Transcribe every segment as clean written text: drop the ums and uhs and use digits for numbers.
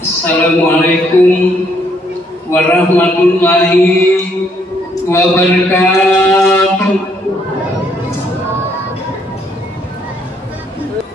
Assalamualaikum warahmatullahi wabarakatuh.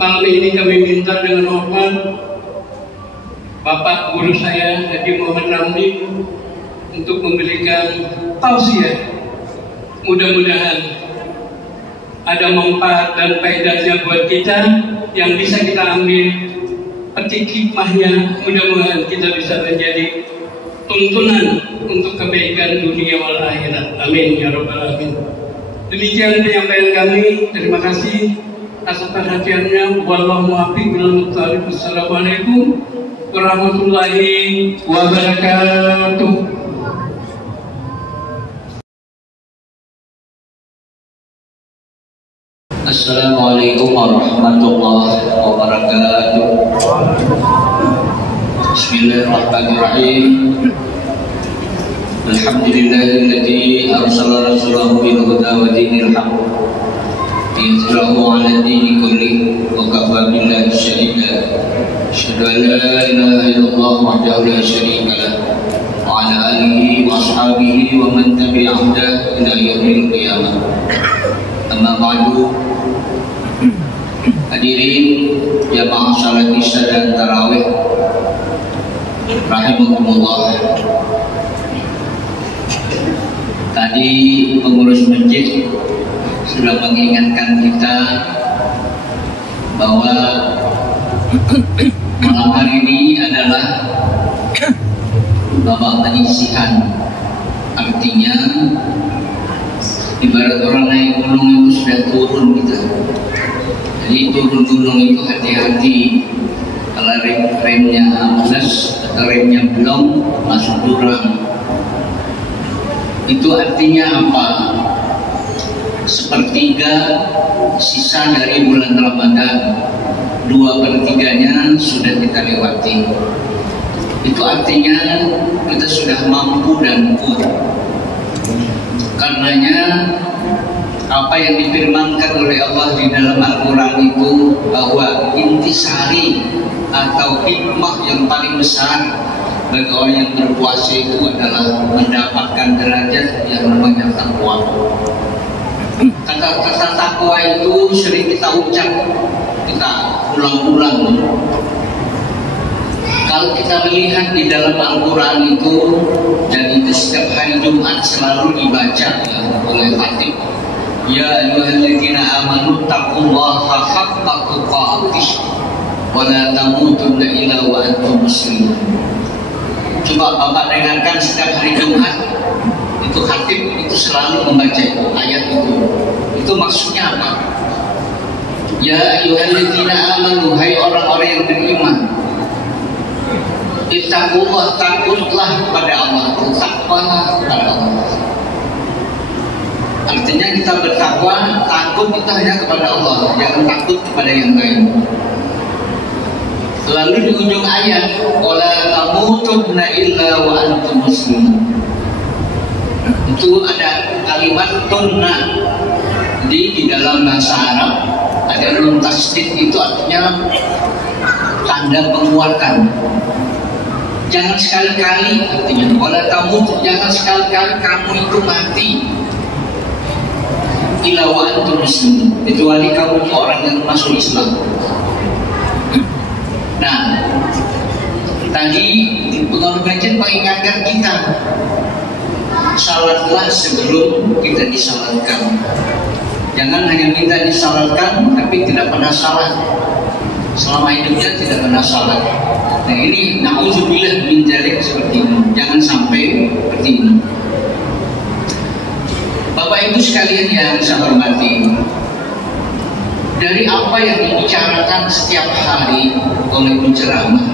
Malam ini kami minta dengan hormat Bapak Guru saya Haji Muhammad Ramli untuk memberikan tausiah. Mudah-mudahan ada manfaat dan faedahnya buat kita yang bisa kita ambil petik hikmahnya. Mudah-mudahan kita bisa menjadi tuntunan untuk kebaikan dunia wal akhirat. Amin ya rabbal alamin. Demikian penyampaian kami. Terima kasih atas perhatiannya. Wallahu muwaffiq bil muttaqin. Assalamualaikum warahmatullahi wabarakatuh. Assalamualaikum warahmatullahi wabarakatuh. Bismillahirrahmanirrahim. Alhamdulillahilladzi arsala rasulahu bil huda wa dinil haqq liyuzhirahu 'ala dini kullihi wa kafa billahi shahida. Asyhadu an la ilaha illallah wahdahu la syarika lah wa 'ala alihi wa ashabihi wa man tabi'ahum ila yaumil qiyamah. Amma ba'du. Hadirin jamaah salat isya dan tarawih rahimakumullah. Tadi pengurus masjid sudah mengingatkan kita bahwa malam hari ini adalah babak penyisihan. Artinya ibarat orang naik gunung itu sudah turun gitu. Jadi turun gunung itu hati-hati. Kalau remnya minus atau remnya belum masuk jurang. Itu artinya apa? Sepertiga sisa dari bulan Ramadan, 2/3-nya sudah kita lewati. Itu artinya kita sudah mampu dan kuat. Karenanya apa yang difirmankan oleh Allah di dalam Al-Quran itu bahwa intisari atau hikmah yang paling besar bagi orang yang berpuasa itu adalah mendapatkan derajat yang namanya takwa. Kata-kata takwa itu sering kita ucap, kita ulang-ulang. Kalau kita melihat di dalam Al-Quran itu, dan itu setiap hari Jumat selalu dibaca oleh khatib, ya ayyuhalladzina amanu taqullaha haqqa tuqatih wa la tamutunna illa wa antum muslimun. Coba Bapak dengarkan setiap hari Jumat, itu khatib itu selalu membaca ayat itu. Itu maksudnya apa? Ya ayyuhalladzina amanu, hai orang-orang yang beriman, ittaqullah, takutlah kepada Allah, takwalah kepada Allah. Artinya kita bertakwa, takut itu hanya kepada Allah, jangan takut kepada yang lain. Lalu di ujung ayat, wala tamutunna illa wa antum muslimun. Itu ada kalimat tunna di dalam bahasa Arab, ada nun tasdid, itu artinya tanda penguatan. Jangan sekali-kali, artinya wala tamut, jangan sekali-kali kamu itu mati illa wa antum muslimun, kecuali kamu itu orang yang masuk Islam. Nah, tadi pengurus masjid mengingatkan kita, salatlah sebelum kita disalatkan. Jangan hanya minta disalatkan tapi tidak pernah salat, selama hidupnya tidak pernah salat. Nah ini na'udzubillah min dzalik, seperti ini. Jangan sampai seperti ini. Bapak Ibu sekalian yang saya hormati, dari apa yang dibicarakan setiap hari oleh penceramah,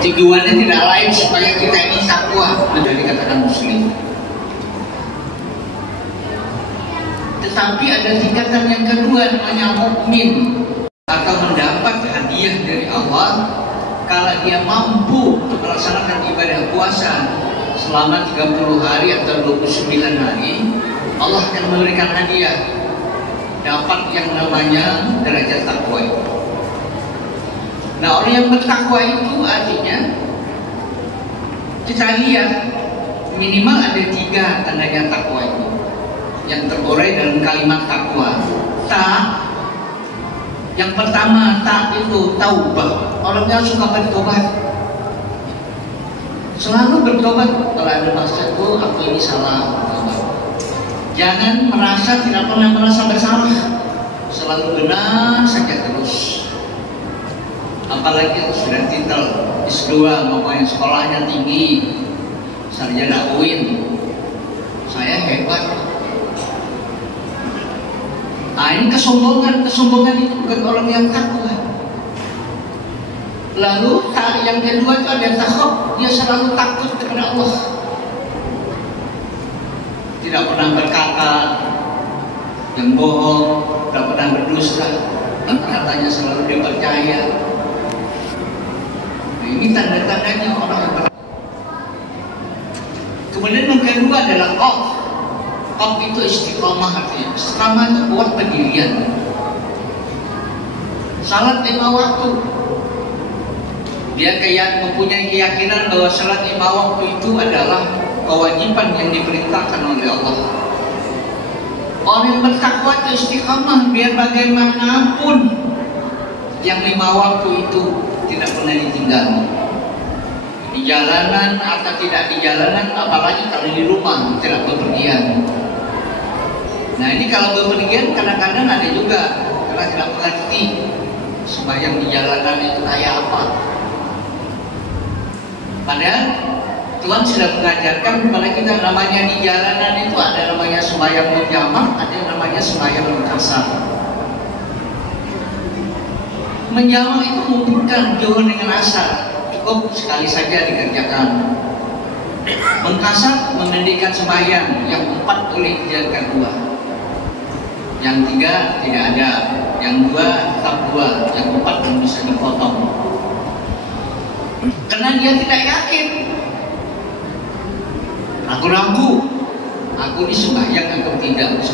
tujuannya tidak lain supaya kita ini takwa menjadi katakan muslim. Tetapi ada tingkatan yang kedua, namanya mukmin, atau mendapat hadiah dari Allah kalau dia mampu untuk melaksanakan ibadah puasa selama 30 hari atau 29 hari. Allah akan memberikan hadiah, dapat yang namanya derajat takwa. Nah, orang yang bertakwa itu artinya Kita lihat minimal ada 3 tandanya takwa itu yang terurai dalam kalimat takwa. Yang pertama, itu taubah. Orangnya suka bertobat, selalu bertobat. Kalau ada maksud, aku ini salah, bertobat. Jangan tidak pernah merasa bersalah, selalu benar saja terus. Apalagi sudah titel S2, yang sekolahnya tinggi, sarjana UIN, saya hebat. Ini kesombongan itu bukan orang yang takwa. Lalu yang kedua itu ada takhaf, dia selalu takut kepada Allah. Tidak pernah berkata yang bohong, tidak pernah berdusta, katanya selalu dipercaya. Nah, ini tanda-tandanya orang yang bertakwa. Kemudian yang kedua adalah Qaf itu istiqomah, artinya istiqomah itu buat pendirian. Salat 5 waktu. Dia mempunyai keyakinan bahwa salat 5 waktu itu adalah kewajiban yang diperintahkan oleh Allah. Orang yang bertakwa itu istiqomah, biar bagaimanapun yang 5 waktu itu tidak pernah ditinggal. Di jalanan atau tidak di jalanan, apalagi kalau di rumah tidak bepergian. Nah, ini kalau bepergian kadang-kadang ada juga karena tidak mengerti sembahyang di jalanan itu kayak apa. Padahal Tuhan sudah mengajarkan kepada kita, namanya di jalanan itu ada namanya sembahyang berjamaah, ada yang namanya sembahyang mengkasar. Menjamaah itu mengumpulkan zuhur dengan asar, cukup sekali saja dikerjakan. Mengkasar mengendalikan sembahyang, yang 4 boleh dijadikan 2. Yang 3 tidak ada, yang 2 tetap 2, yang 4 yang bisa dipotong. Karena dia tidak yakin. Aku ragu, aku ini sembahyang atau tidak,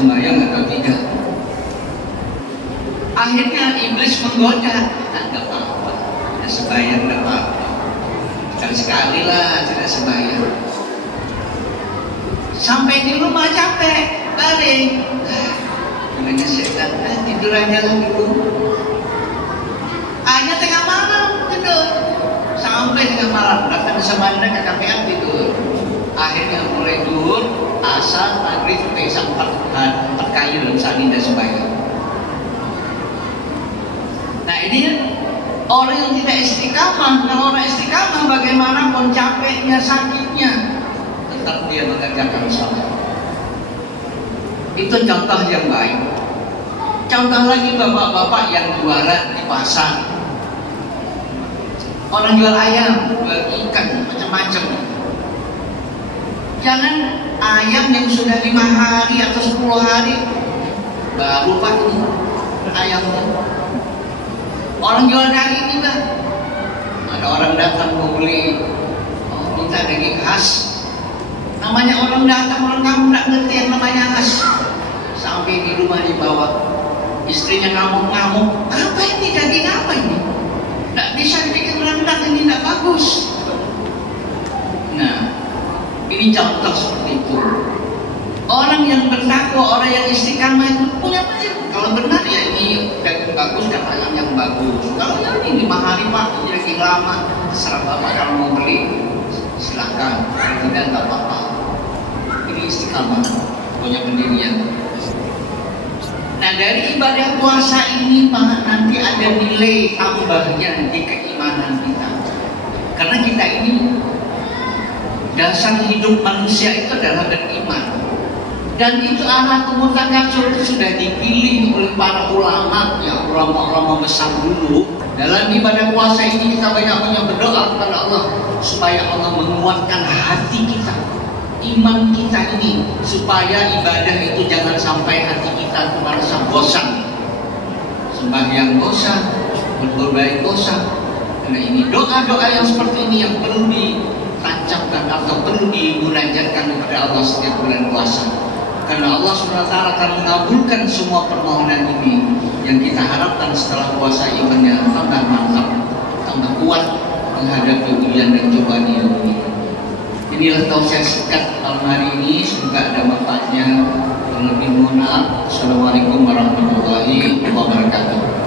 Akhirnya iblis menggoda, nggak apa-apa, tidak sembahyang, nggak apa-apa. Sekali lah tidak sembahyang. Sampai di rumah capek, balik. Namanya setan, tidur aja dulu. Hanya tengah malam tidur, sampai tengah malam datang sama anda kecapean tidur. Akhirnya mulai zuhur, asar, maghrib, sampai 4 kali dalam sehari dan sembahyang. Nah, ini orang yang tidak istiqamah. Kalau orang istiqamah, bagaimanapun capeknya, sakitnya, tetap dia mengerjakan salat. Itu contoh yang baik. Contoh lagi bapak-bapak yang jualan di pasar. Orang jual ayam, jual ikan, macam-macam. Jangan ayam yang sudah 5 hari atau 10 hari baru Pak ini ayamnya. Orang jual daging juga. Ada orang datang mau beli, minta daging khas. Namanya orang datang, orang kamu tidak ngerti yang namanya khas. Sampai di rumah dibawa, istrinya ngamuk-ngamuk, apa ini, daging apa ini? Tidak bisa dibikin rendang, ini tidak bagus. Nah, ini contoh seperti itu. Orang yang bertakwa, orang yang istiqamah itu punya prinsip. Kalau benar ya ini daging bagus, daging yang bagus. Kalau ya ini 5 hari Pak, ini daging lama, terserah Bapak kalau mau beli, silakan. Kalau tidak, nggak apa-apa. Ini istiqamah, punya pendirian. Nah, dari ibadah puasa ini Pak, nanti ada nilai tambahnya di keimanan kita. Karena kita ini dasar hidup manusia itu adalah beriman. Dan itu anak Takatsur itu sudah dipilih oleh para ulama, ya ulama-ulama besar dulu. Dalam ibadah puasa ini kita banyak-banyak berdoa kepada Allah supaya Allah menguatkan hati kita, iman kita ini, supaya ibadah itu jangan sampai hati kita merasa bosan. Sembahyang bosan, berbuat baik bosan. Karena ini doa-doa yang seperti ini yang perlu ditancapkan atau perlu dimunajatkan kepada Allah setiap bulan puasa. Karena Allah SWT akan mengabulkan semua permohonan ini yang kita harapkan setelah puasa imannya tambah mantap, tambah kuat menghadapi ujian dan cobaan ini. inilah tausiah singkat malam hari ini, semoga ada manfaatnya. Yang lebih mohon maaf. Assalamualaikum warahmatullahi wabarakatuh.